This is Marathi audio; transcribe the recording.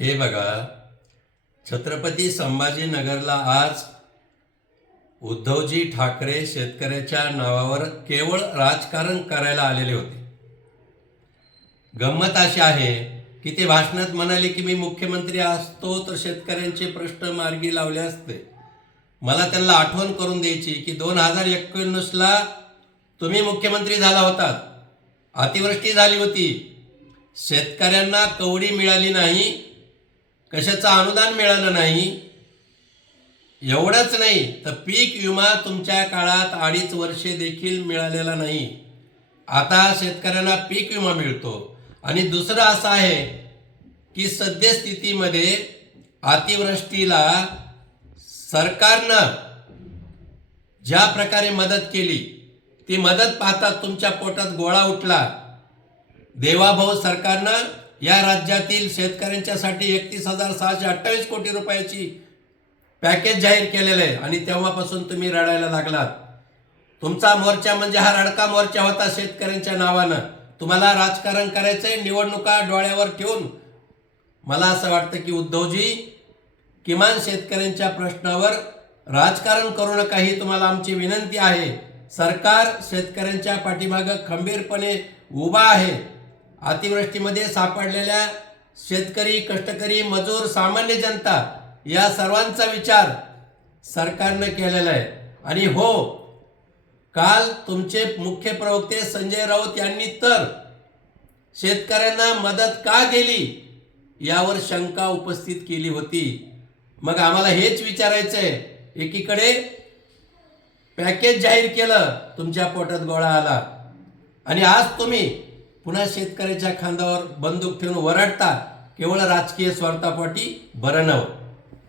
हे बघा छत्रपती संभाजीनगरला आज उद्धवजी ठाकरे शेतकऱ्याच्या नावावर केवळ राजकारण करायला आलेले होते. गंमत अशी आहे की ते भाषणात म्हणाले की मी मुख्यमंत्री असतो तर शेतकऱ्यांचे प्रश्न मार्गी लावले असते. मला त्यांना आठवण करून द्यायची की दोन हजार एकोणीसला तुम्ही मुख्यमंत्री झाला होता. अतिवृष्टी झाली होती. शेतकऱ्यांना कवडी मिळाली नाही. कशाचं अनुदान मिळालं नाही? एवढंच नाही तर पीक विमा तुमच्या काळात अडीच वर्षे देखील मिळालेला नाही. आता शेतकऱ्यांना पीक विमा मिळतो. आणि दुसरं असं आहे की सद्यस्थितीमध्ये अतिवृष्टीला सरकारनं ज्या प्रकारे मदत केली ती मदत पाहता तुमच्या पोटात गोळा उठला. देवाभाऊ सरकारनं या राज्यातील शेतकऱ्यांच्यासाठी एकतीस हजार सहाशे अठ्ठावीस कोटी रुपयाची पॅकेज जाहीर केलेलं आहे. आणि तेव्हापासून तुम्ही रडायला लागलात. तुमचा मोर्चा म्हणजे हा रडका मोर्चा होता शेतकऱ्यांच्या नावानं. तुम्हाला राजकारण करायचं आहे निवडणुका डोळ्यावर ठेवून. मला असं वाटतं की उद्धवजी किमान शेतकऱ्यांच्या प्रश्नावर राजकारण करू नका ही तुम्हाला आमची विनंती आहे. सरकार शेतकऱ्यांच्या पाठीमागं खंबीरपणे उभा आहे. अतिवृष्टीमध्ये सापडलेल्या शेतकरी कष्टकरी मजूर सामान्य जनता या सर्वांचा विचार सरकारनं केलेला आहे. आणि हो काल तुमचे मुख्य प्रवक्ते संजय राऊत यांनी तर शेतकऱ्यांना मदत का केली यावर शंका उपस्थित केली होती. मग आम्हाला हेच विचारायचं आहे एकीकडे पॅकेज जाहीर केलं तुमच्या पोटात गोळा आला. आणि आज तुम्ही पुन्हा शेतकऱ्याच्या खांद्यावर बंदूक ठेवून वरडता केवळ राजकीय स्वार्थापोटी भरणवं